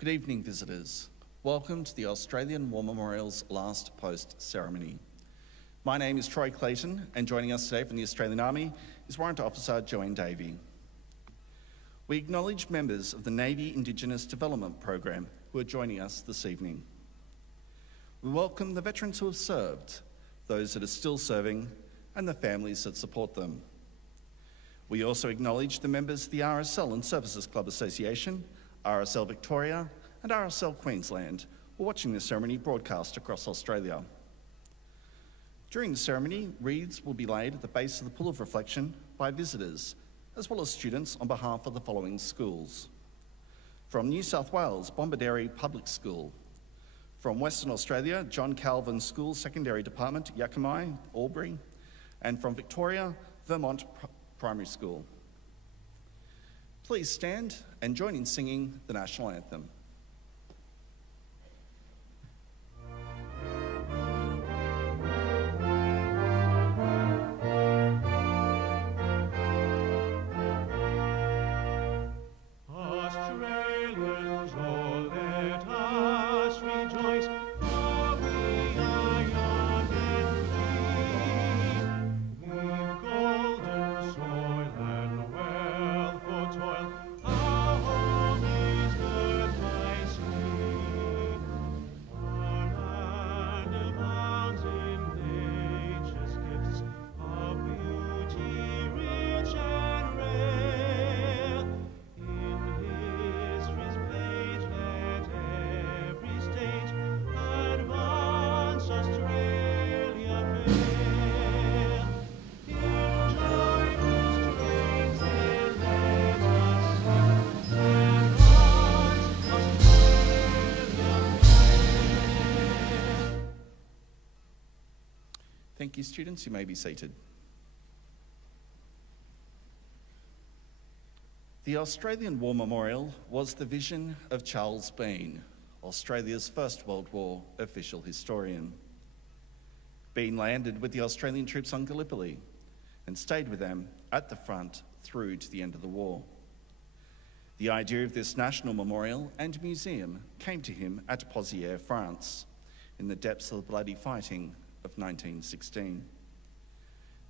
Good evening, visitors. Welcome to the Australian War Memorial's last post ceremony. My name is Troy Clayton, and joining us today from the Australian Army is Warrant Officer Joanne Davey. We acknowledge members of the Navy Indigenous Development Program who are joining us this evening. We welcome the veterans who have served, those that are still serving, and the families that support them. We also acknowledge the members of the RSL and Services Club Association, RSL Victoria, and RSL Queensland who are watching the ceremony broadcast across Australia. During the ceremony, wreaths will be laid at the base of the Pool of Reflection by visitors, as well as students on behalf of the following schools. From New South Wales, Bombarderi Public School. From Western Australia, John Calvin School Secondary Department, Yakamai, Albury. And from Victoria, Vermont Primary School. Please stand and join in singing the National Anthem. Thank you, students. You may be seated. The Australian War Memorial was the vision of Charles Bean, Australia's First World War official historian. Bean landed with the Australian troops on Gallipoli and stayed with them at the front through to the end of the war. The idea of this national memorial and museum came to him at Pozières, France, in the depths of the bloody fighting of 1916.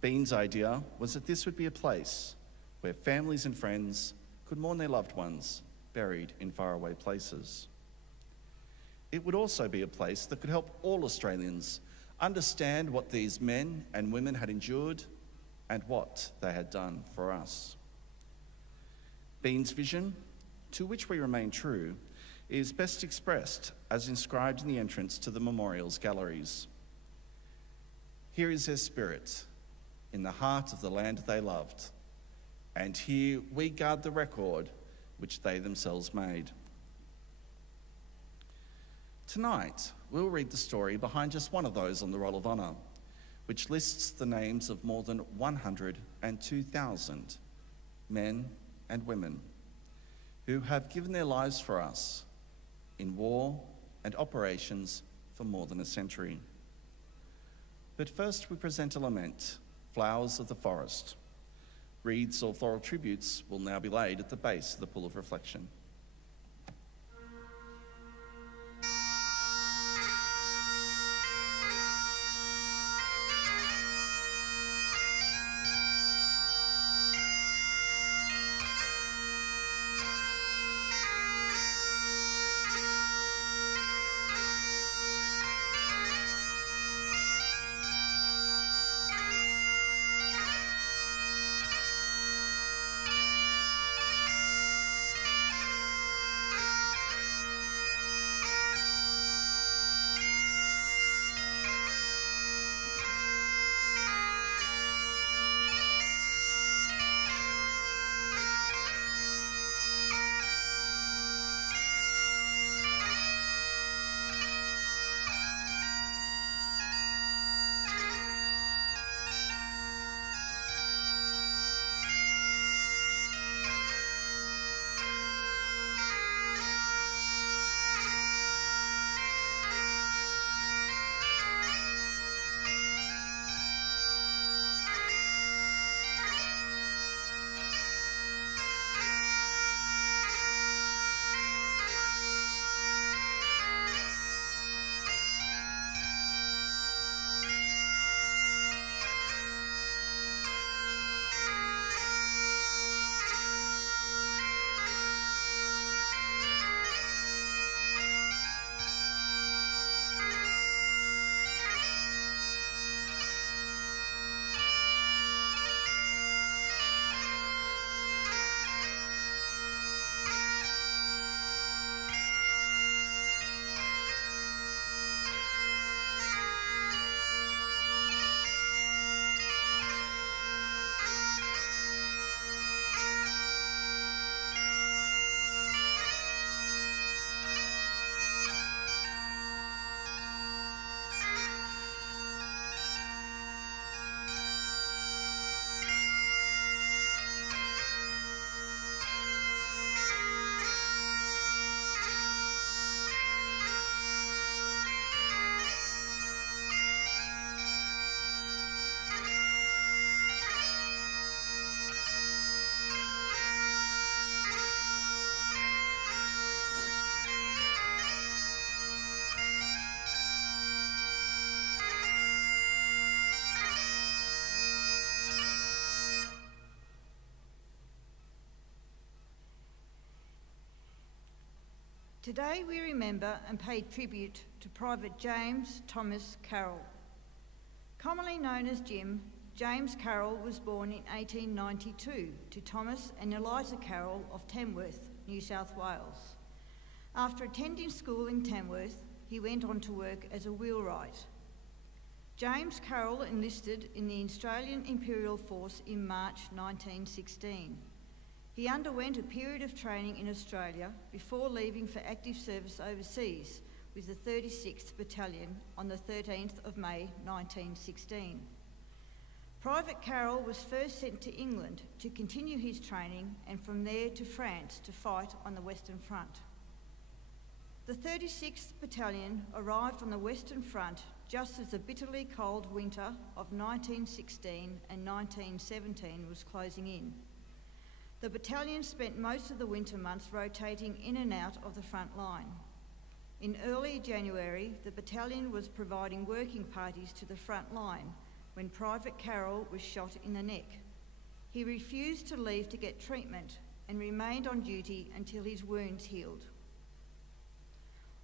Bean's idea was that this would be a place where families and friends could mourn their loved ones buried in faraway places. It would also be a place that could help all Australians understand what these men and women had endured and what they had done for us. Bean's vision, to which we remain true, is best expressed as inscribed in the entrance to the memorial's galleries. Here is their spirit, in the heart of the land they loved, and here we guard the record which they themselves made. Tonight, we'll read the story behind just one of those on the Roll of Honour, which lists the names of more than 102,000 men and women who have given their lives for us in war and operations for more than a century. But first we present a lament, Flowers of the Forest. Wreaths or floral tributes will now be laid at the base of the Pool of Reflection. Today we remember and pay tribute to Private James Thomas Carroll. Commonly known as Jim, James Carroll was born in 1892 to Thomas and Eliza Carroll of Tamworth, New South Wales. After attending school in Tamworth, he went on to work as a wheelwright. James Carroll enlisted in the Australian Imperial Force in March 1916. He underwent a period of training in Australia before leaving for active service overseas with the 36th Battalion on the 13th of May 1916. Private Carroll was first sent to England to continue his training and from there to France to fight on the Western Front. The 36th Battalion arrived on the Western Front just as the bitterly cold winter of 1916 and 1917 was closing in. The battalion spent most of the winter months rotating in and out of the front line. In early January, the battalion was providing working parties to the front line when Private Carroll was shot in the neck. He refused to leave to get treatment and remained on duty until his wounds healed.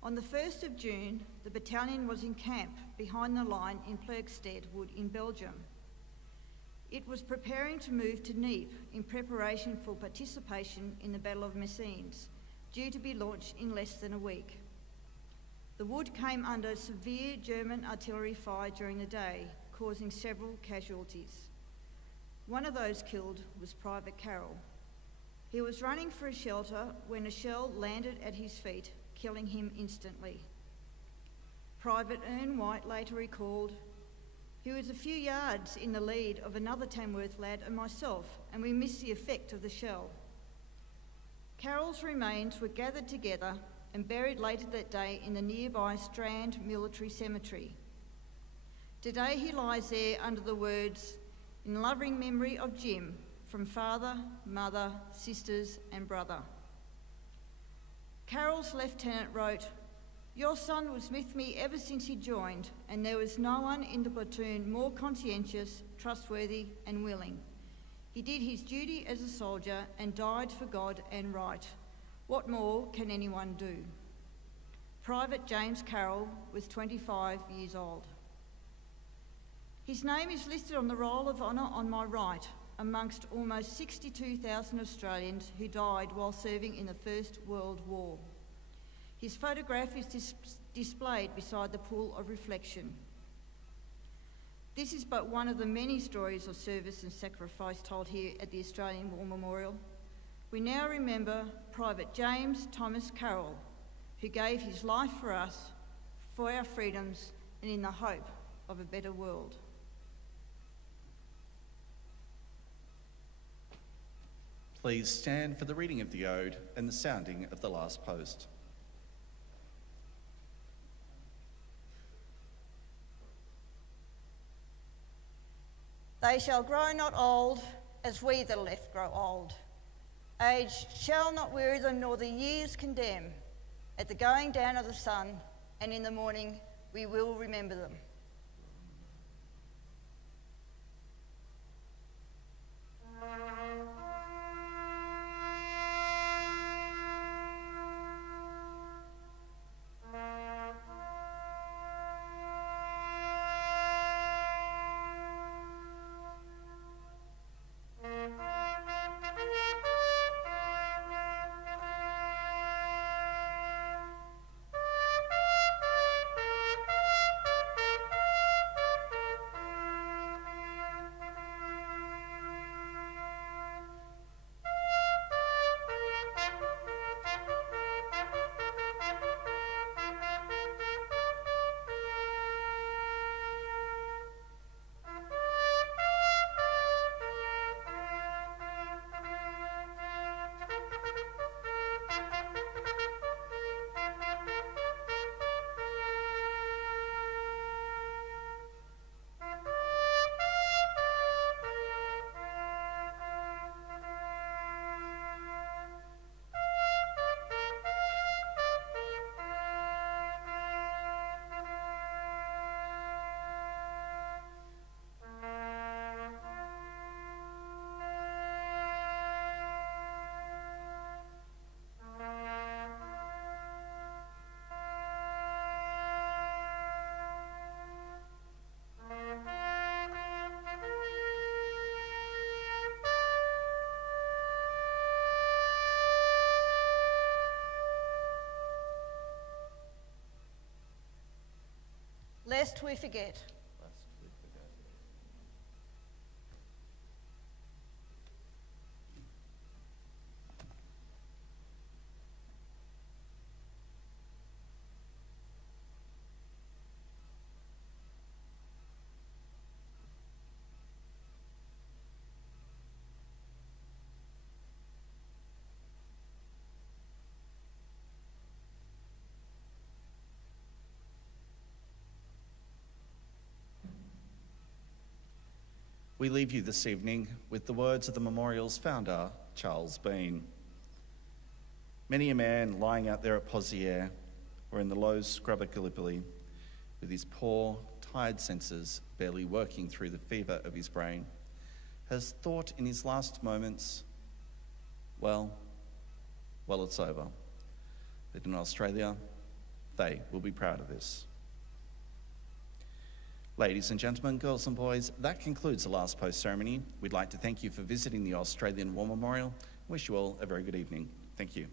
On the 1st of June, the battalion was in camp behind the line in Plerkstead Wood in Belgium. It was preparing to move to Nieppe in preparation for participation in the Battle of Messines, due to be launched in less than a week. The wood came under severe German artillery fire during the day, causing several casualties. One of those killed was Private Carroll. He was running for a shelter when a shell landed at his feet, killing him instantly. Private Ern White later recalled, "He was a few yards in the lead of another Tamworth lad and myself, and we missed the effect of the shell." Carroll's remains were gathered together and buried later that day in the nearby Strand Military Cemetery. Today he lies there under the words, "In loving memory of Jim, from father, mother, sisters and brother." Carroll's lieutenant wrote, "Your son was with me ever since he joined, and there was no one in the platoon more conscientious, trustworthy and willing. He did his duty as a soldier and died for God and right. What more can anyone do?" Private James Carroll was 25 years old. His name is listed on the Roll of Honour on my right, amongst almost 62,000 Australians who died while serving in the First World War. His photograph is displayed beside the pool of reflection. This is but one of the many stories of service and sacrifice told here at the Australian War Memorial. We now remember Private James Thomas Carroll, who gave his life for us, for our freedoms, and in the hope of a better world. Please stand for the reading of the Ode and the sounding of the last post. They shall grow not old, as we that are left grow old. Age shall not weary them, nor the years condemn. At the going down of the sun, and in the morning, we will remember them. lest we forget. We leave you this evening with the words of the memorial's founder, Charles Bean. Many a man lying out there at Pozières or in the low scrub at Gallipoli, with his poor, tired senses barely working through the fever of his brain, has thought in his last moments, well, it's over. But in Australia, they will be proud of this. Ladies and gentlemen, girls and boys, that concludes the last post ceremony. We'd like to thank you for visiting the Australian War Memorial. Wish you all a very good evening. Thank you.